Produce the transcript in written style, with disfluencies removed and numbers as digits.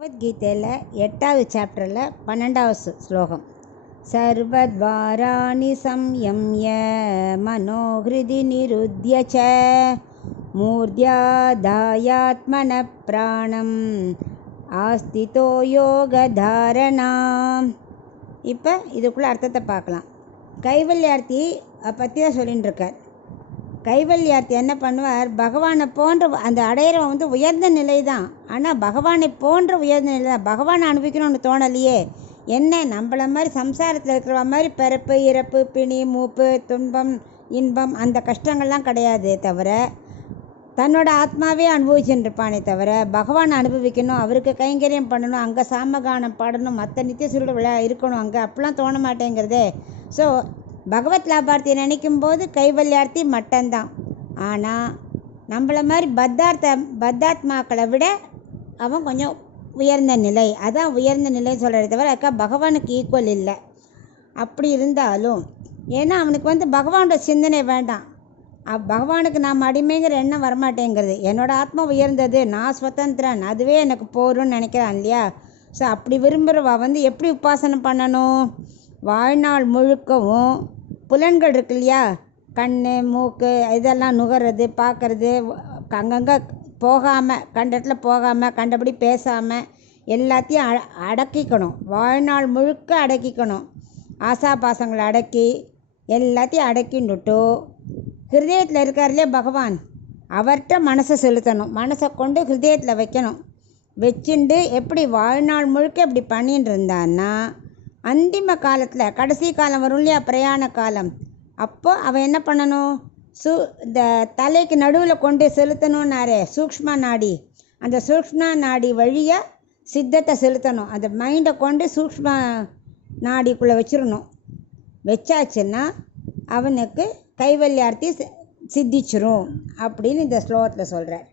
பகவத்கீதையில் 8வது சாப்டரில் 12வது ஸ்லோகம். சர்வத்வாராணி சம்யம்ய மனோஹிருதி நிருத்ய ச மூர்த்யாதாயாத்மன பிராணம் ஆஸ்திதோ யோகதாரணாம். இப்போ இதுக்குள்ளே அர்த்தத்தை பார்க்கலாம். கைவல்யார்த்தி பற்றி தான் சொல்லின்னு இருக்கார். கைவல்யார்த்தி என்ன பண்ணுவார், பகவானை போன்ற அந்த அடையிறவன் உயர்ந்த நிலை தான். ஆனால் பகவானை போன்ற உயர்ந்த நிலை தான். பகவானை அனுபவிக்கணும்னு தோணலையே. என்ன நம்மள மாதிரி சம்சாரத்தில் இருக்கிற மாதிரி பிறப்பு இறப்பு பிணி மூப்பு துன்பம் இன்பம் அந்த கஷ்டங்கள்லாம் கிடையாது. தவிர தன்னோட ஆத்மாவே அனுபவிச்சுட்டு இருப்பானே தவிர பகவானை அனுபவிக்கணும், அவருக்கு கைங்கரியம் பண்ணணும், அங்கே சாமகானம் பாடணும், மற்ற நித்திய சுருள் இருக்கணும், அங்கே அப்படிலாம் தோண மாட்டேங்கிறதே. ஸோ பகவத் லாபார்த்தியை நினைக்கும் போது கைவல்யார்த்தி மட்டம்தான். ஆனால் நம்மள மாதிரி பத்தாத்மாக்களை விட அவன் கொஞ்சம் உயர்ந்த நிலை. அதான் உயர்ந்த நிலைன்னு சொல்கிறத தவிர அக்கா பகவானுக்கு ஈக்குவல் இல்லை. அப்படி இருந்தாலும் ஏன்னா அவனுக்கு பகவானோட சிந்தனை வேண்டாம். பகவானுக்கு நாம் அடிமைங்கிற எண்ணம் வரமாட்டேங்கிறது. என்னோடய ஆத்மா உயர்ந்தது, நான் சுதந்திரன், அதுவே எனக்கு போரும்னு நினைக்கிறான் இல்லையா. ஸோ அப்படி விரும்புகிறவா எப்படி உபாசனை பண்ணணும், வாழ்நாள் முழுக்கவும் புலன்கள் இருக்கு இல்லையா, கண் மூக்கு இதெல்லாம் நுகர்றது பார்க்குறது, அங்கங்கே போகாமல் கண்ட இடத்துல போகாமல் கண்டபடி பேசாமல் எல்லாத்தையும் அடக்கிக்கணும். வாழ்நாள் முழுக்க அடக்கிக்கணும். ஆசாபாசங்களை அடக்கி எல்லாத்தையும் அடக்கின்னுட்டு ஹிருதயத்தில் இருக்கார் இல்லையா பகவான், அவர்கிட்ட மனசை செலுத்தணும். மனசை கொண்டு ஹிருதயத்தில் வைக்கணும். வச்சுண்டு எப்படி வாழ்நாள் முழுக்க இப்படி பண்ணின்னு இருந்தான்னா அந்திம காலத்தில் கடைசி காலம் வரும் இல்லையா, பிரயாண காலம், அப்போ அவன் என்ன பண்ணணும், இந்த தலைக்கு நடுவில் கொண்டு செலுத்தணும்னாரே சூக்ஷ்ம நாடி, அந்த சூக்ஷ்ம நாடி வழியாக சித்தத்தை செலுத்தணும். அந்த மைண்டை கொண்டு சூக்ஷ்ம நாடிக்குள்ளே வச்சிடணும். வச்சாச்சுன்னா அவனுக்கு கைவல்யார்த்தி சித்திச்சிரும் அப்படின்னு இந்த ஸ்லோகத்தில் சொல்கிறார்.